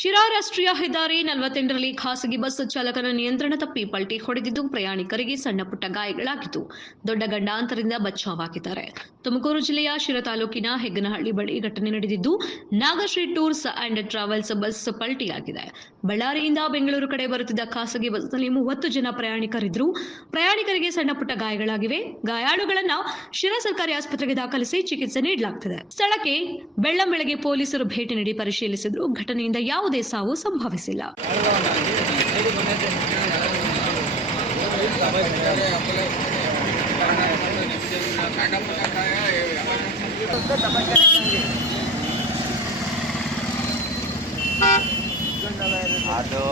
ಶಿರಾ ರಾಷ್ಟ್ರೀಯ ಹೆದ್ದಾರಿ 48ರಲ್ಲಿ ಖಾಸಗಿ ಬಸ್ ಚಾಲಕನ ನಿಯಂತ್ರಣ ತಪ್ಪಿ ಪಲ್ಟಿ ಹೊಡೆದಿದ್ದು ಪ್ರಯಾಣಿಕರಿಗೆ ಸಣ್ಣ ಪುಟ್ಟ ಗಾಯಗಳಾಗಿದ್ದು ದೊಡ್ಡ ಗಂಡಾಂತರದಿಂದ ಬಚಾವಾಗಿದ್ದಾರೆ. ತುಮಕೂರು ಜಿಲ್ಲೆಯ ಶಿರಾ ತಾಲೂಕಿನ ಹೆಗ್ಗನಹಳ್ಳಿ ಬಳಿ ಘಟನೆ ನಡೆದಿದ್ದು Nagashree tours and travels bus ಪಲ್ಟಿಯಾಗಿದೆ. ಬಳ್ಳಾರಿಯಿಂದ ಬೆಂಗಳೂರು ಕಡೆ ಬರುತ್ತಿದ್ದ ಖಾಸಗಿ ಬಸ್ನಲ್ಲಿ 30 ಜನ ಪ್ರಯಾಣಿಕರಿದ್ದರು. ಪ್ರಯಾಣಿಕರಿಗೆ ಸಣ್ಣ ಪುಟ್ಟ ಗಾಯಗಳಾಗಿವೆ. ಗಾಯಾಳುಗಳನ್ನ ಶಿರಾ ಸರ್ಕಾರಿ ಆಸ್ಪತ್ರೆಗೆ ದಾಖಲಿಸಿ ಚಿಕಿತ್ಸೆ ನೀಡಲಾಗುತ್ತಿದೆ. ಸ್ಥಳಕ್ಕೆ ಬೆಳ್ಳಂಬೆಳಗ್ಗೆ ಪೊಲೀಸರು ಭೇಟಿ ನೀಡಿ ಪರಿಶೀಲಿಸಿದ್ರು. ಘಟನೆಯಿಂದ ಯಾವುದೇ ಸಾವು ಸಂಭವಿಸಿಲ್ಲ. ಅದು